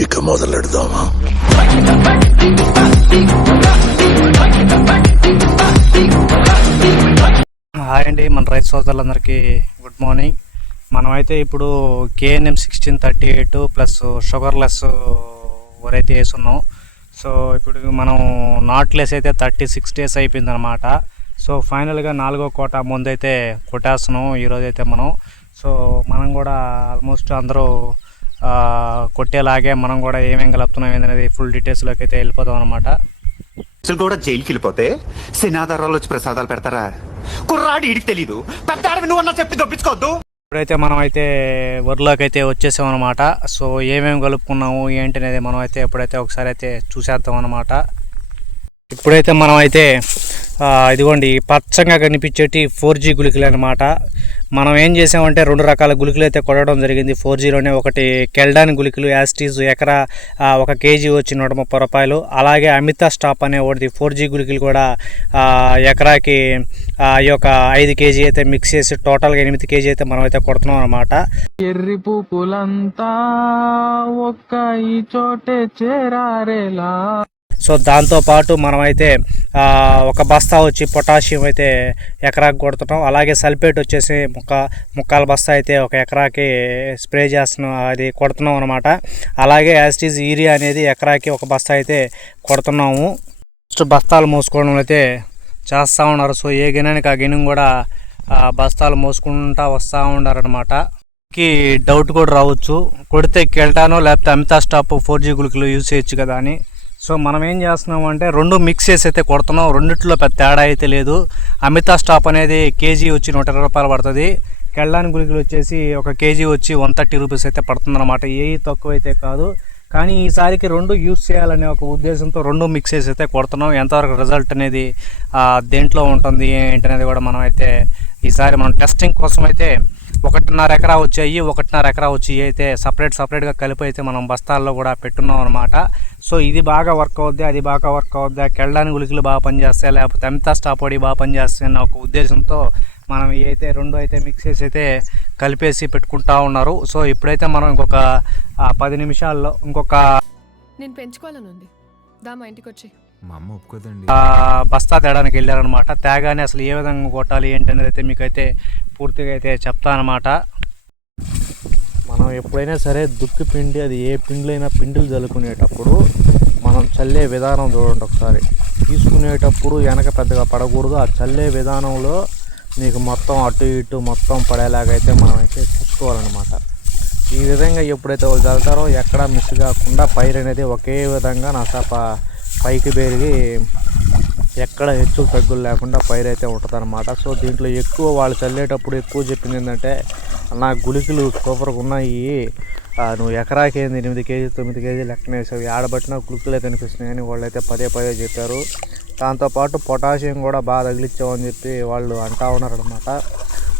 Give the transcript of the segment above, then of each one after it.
ఇక మొదలెడదామా? హాయ్ అండి మన రైతు సోదరులందరికీ గుడ్ మార్నింగ్. మనమైతే ఇప్పుడు KNM sixteen thirty eight plus sugarless వరైతే అయితే వేసున్నాం. సో ఇప్పుడు మనం నాట్లెస్ అయితే థర్టీ సిక్స్ డేస్ అయిపోయిందనమాట సో ఫైనల్గా నాలుగో కోట ముందైతే కొట్టేస్తున్నాం ఈరోజు అయితే మనం. సో మనం కూడా ఆల్మోస్ట్ అందరూ కొట్టేలాగే మనం కూడా ఏమేం కలుపుతున్నాం ఏంటనేది ఫుల్ డీటెయిల్స్లోకి అయితే వెళ్ళిపోదాం అనమాట అసలు కూడా జైలుకి వెళ్ళిపోతే సేనాధారాలు వచ్చి ప్రసాదాలు పెడతారా? కుర్రాడు ఈడికి తెలీదు. పెద్ద ఆడవి నువ్వు అన్నా చెప్పి దొప్పించుకోవద్దు. ఇప్పుడైతే మనం అయితే వరిలోకి అయితే వచ్చేసాం అనమాట సో ఏమేమి కలుపుకున్నాము ఏంటి అనేది మనం అయితే ఎప్పుడైతే ఒకసారి అయితే చూసేద్దాం అనమాట ఇప్పుడైతే మనం అయితే ఇదిగోండి పచ్చగా కనిపించేటి ఫోర్ జీ గుళికలు అనమాట మనం ఏం చేసామంటే రెండు రకాల గుళికలు అయితే కొట్టడం జరిగింది. ఫోర్ జీలోనే ఒకటి కెల్డాన్ గుళికలు యాస్టీజ్ ఎకరా ఒక కేజీ వచ్చి నూట ముప్పై రూపాయలు. అలాగే అమిత స్టాప్ అనే ఒకటి ఫోర్ జీ గుళికలు కూడా ఎకరాకి ఈ యొక్క ఐదు కేజీ అయితే మిక్స్ చేసి టోటల్గా ఎనిమిది కేజీ అయితే మనం అయితే కొడుతున్నాం అనమాట ఎర్రి పూపులంతా ఒక్క ఈ చోటే చేరారేలా. సో దాంతోపాటు మనమైతే ఒక బస్తా వచ్చి పొటాషియం అయితే ఎకరాకి కొడుతున్నాం అలాగే సల్ఫేట్ వచ్చేసి ముక్క ముక్కాల బస్తా అయితే ఒక ఎకరాకి స్ప్రే చేస్తున్నాం అది కొడుతున్నాం అనమాట అలాగే యాస్టీజ్ యూరియా అనేది ఎకరాకి ఒక బస్తా అయితే కొడుతున్నాము. ఫస్ట్ బస్తాలు మోసుకోవడం అయితే చేస్తూ ఉన్నారు. సో ఏ గిన్నెనికి ఆ గిన్నె కూడా బస్తాలు మోసుకుంటా వస్తూ ఉన్నారనమాట కి డౌట్ కూడా రావచ్చు. కొడితే కెల్టానో లేకపోతే అమితా స్టాప్ ఫోర్ జీ గుళికలు యూజ్ చేయొచ్చు కదా అని. సో మనం ఏం చేస్తున్నాం అంటే రెండు మిక్స్ చేసి అయితే కొడుతున్నాం. రెండిట్లో పెద్ద తేడా అయితే లేదు. అమితా స్టాప్ అనేది కేజీ వచ్చి నూట ఇరవై రూపాయలు పడుతుంది. కెళ్ళాని గుళికలు వచ్చేసి ఒక కేజీ వచ్చి వన్ థర్టీ రూపీస్ అయితే పడుతుందన్నమాట. ఏ తక్కువ అయితే కాదు. కానీ ఈసారికి రెండు యూజ్ చేయాలనే ఒక ఉద్దేశంతో రెండు మిక్స్ చేసి అయితే కొడుతున్నాం. ఎంతవరకు రిజల్ట్ అనేది దేంట్లో ఉంటుంది ఏంటనేది కూడా మనం అయితే ఈసారి మనం టెస్టింగ్ కోసం అయితే ఒకటిన్నర ఎకరా వచ్చాయి. ఒకటిన్నర ఎకరా వచ్చి అయితే సపరేట్ సపరేట్గా కలిపి అయితే మనం బస్తాల్లో కూడా పెట్టున్నాం అనమాట సో ఇది బాగా వర్క్ అవుద్ది అది బాగా వర్క్ అవుద్ది. కెళ్ళడానికి ఉలికలు బాగా పనిచేస్తాయి లేకపోతే ఎంత స్టాప్ పొడి బాగా పనిచేస్తాయి అన్న ఒక ఉద్దేశంతో మనం అయితే రెండు అయితే మిక్స్ చేసి అయితే కలిపేసి పెట్టుకుంటా ఉన్నారు. సో ఇప్పుడైతే మనం ఇంకొక ఆ, పది నిమిషాల్లో ఇంకొక నేను పెంచుకోవాలని ఉంది. దా మా ఇంటికి వచ్చి మా అమ్మ ఒప్పుకోదండి. ఆ, బస్తా తేడానికి వెళ్ళారనమాట తేగానే అసలు ఏ విధంగా కొట్టాలి ఏంటి అనేది అయితే మీకైతే పూర్తిగా అయితే చెప్తానమాట మనం ఎప్పుడైనా సరే దుక్కి పిండి అది ఏ పిండిలైనా పిండిలు చల్లుకునేటప్పుడు మనం చల్లే విధానం చూడండి ఒకసారి. తీసుకునేటప్పుడు వెనక పెద్దగా పడకూడదు. ఆ చల్లే విధానంలో నీకు మొత్తం అటు ఇటు మొత్తం పడేలాగైతే మనం అయితే చూసుకోవాలన్నమాట. ఈ విధంగా ఎప్పుడైతే వాళ్ళు చల్లుతారో ఎక్కడా మిస్ కాకుండా పైరు అనేది ఒకే విధంగా నసాప పైకి పెరిగి ఎక్కడ హెచ్చు తగ్గులు లేకుండా పైరు అయితే ఉంటుంది అనమాట సో దీంట్లో ఎక్కువ వాళ్ళు చల్లేటప్పుడు ఎక్కువ చెప్పింది ఏంటంటే నా గుళికలు సూపర్గా ఉన్నాయి. నువ్వు ఎకరాకి ఏంది? ఎనిమిది కేజీ తొమ్మిది కేజీ లెక్కన వేసావు. ఆడబట్టిన గుళికలే కనిపిస్తున్నాయని వాళ్ళు అయితే పదే పదే చెప్పారు. దాంతోపాటు పొటాషియం కూడా బాగా తగిలిచ్చామని చెప్పి వాళ్ళు అంటా ఉన్నారనమాట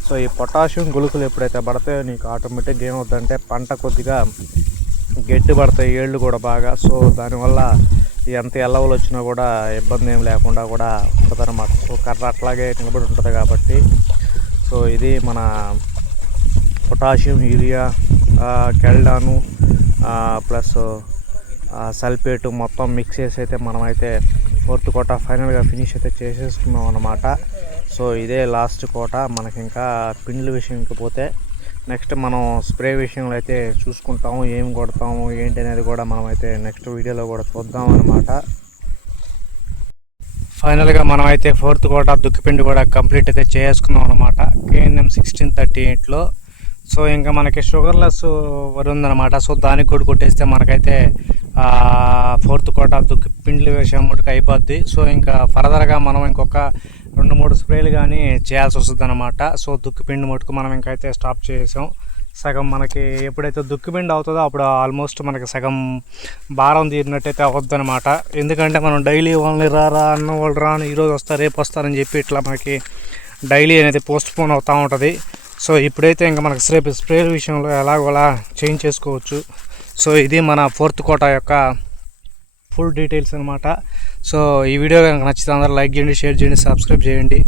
సో ఈ పొటాషియం గుళికలు ఎప్పుడైతే పడతాయో నీకు ఆటోమేటిక్గా ఏమవుతుందంటే పంట కొద్దిగా గట్టి పడతాయి ఏళ్ళు కూడా బాగా. సో దానివల్ల ఎంత ఎల్లవలు వచ్చినా కూడా ఇబ్బంది ఏం లేకుండా కూడా ఉంటుందన్నమాట. సో కర్ర అట్లాగే నిలబడి ఉంటుంది కాబట్టి. సో ఇది మన పొటాషియం యూరియా కెల్డాను ప్లస్ సల్ఫేట్ మొత్తం మిక్స్ చేసి అయితే మనమైతే ఫోర్త్ కోట ఫైనల్గా ఫినిష్ అయితే చేసేసుకున్నాం అనమాట సో ఇదే లాస్ట్ కోట. మనకి ఇంకా పిండ్ల విషయంకి పోతే నెక్స్ట్ మనం స్ప్రే విషయంలో అయితే చూసుకుంటాము ఏం కొడతాము ఏంటి అనేది కూడా మనం అయితే నెక్స్ట్ వీడియోలో కూడా చూద్దాం అనమాట ఫైనల్గా మనం అయితే ఫోర్త్ కూడా దుక్కిపిండి కూడా కంప్లీట్ అయితే చేసుకున్నాం అనమాట కేఎన్ఎం సిక్స్టీన్ థర్టీ ఎయిట్లో సో ఇంకా మనకి షుగర్లెస్ వరి ఉందన్నమాట సో దానికి కూడా కొట్టేస్తే మనకైతే ఫోర్త్ కోట దుక్కి పిండ్లు విషయం మటుకు అయిపోద్ది. సో ఇంకా ఫర్దర్గా మనం ఇంకొక రెండు మూడు స్ప్రేలు కానీ చేయాల్సి వస్తుంది అనమాట సో దుక్కుపిండి మటుకు మనం ఇంకైతే స్టాప్ చేసాం సగం మనకి ఎప్పుడైతే దుక్కిపిండి అవుతుందో అప్పుడు ఆల్మోస్ట్ మనకి సగం భారం తీరినట్టయితే అవుద్ది అనమాట ఎందుకంటే మనం డైలీ వాళ్ళని రారా అన్న వాళ్ళు రాను ఈరోజు వస్తా రేపు వస్తారని చెప్పి ఇట్లా మనకి డైలీ అనేది పోస్ట్ పోన్ అవుతూ ఉంటుంది. సో ఇప్పుడైతే ఇంకా మనకి రేపు స్ప్రేల విషయంలో ఎలాగోలా చేంజ్ చేసుకోవచ్చు. సో ఇది మన ఫోర్త్ కోట యొక్క ఫుల్ డీటెయిల్స్ అనమాట సో ఈ వీడియో కనుక నచ్చితే అందరూ లైక్ చేయండి షేర్ చేయండి సబ్స్క్రైబ్ చేయండి.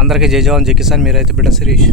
అందరికీ జై జవాన్ జై కిసాన్. మీరైతే బిడ్డ శిరీష్.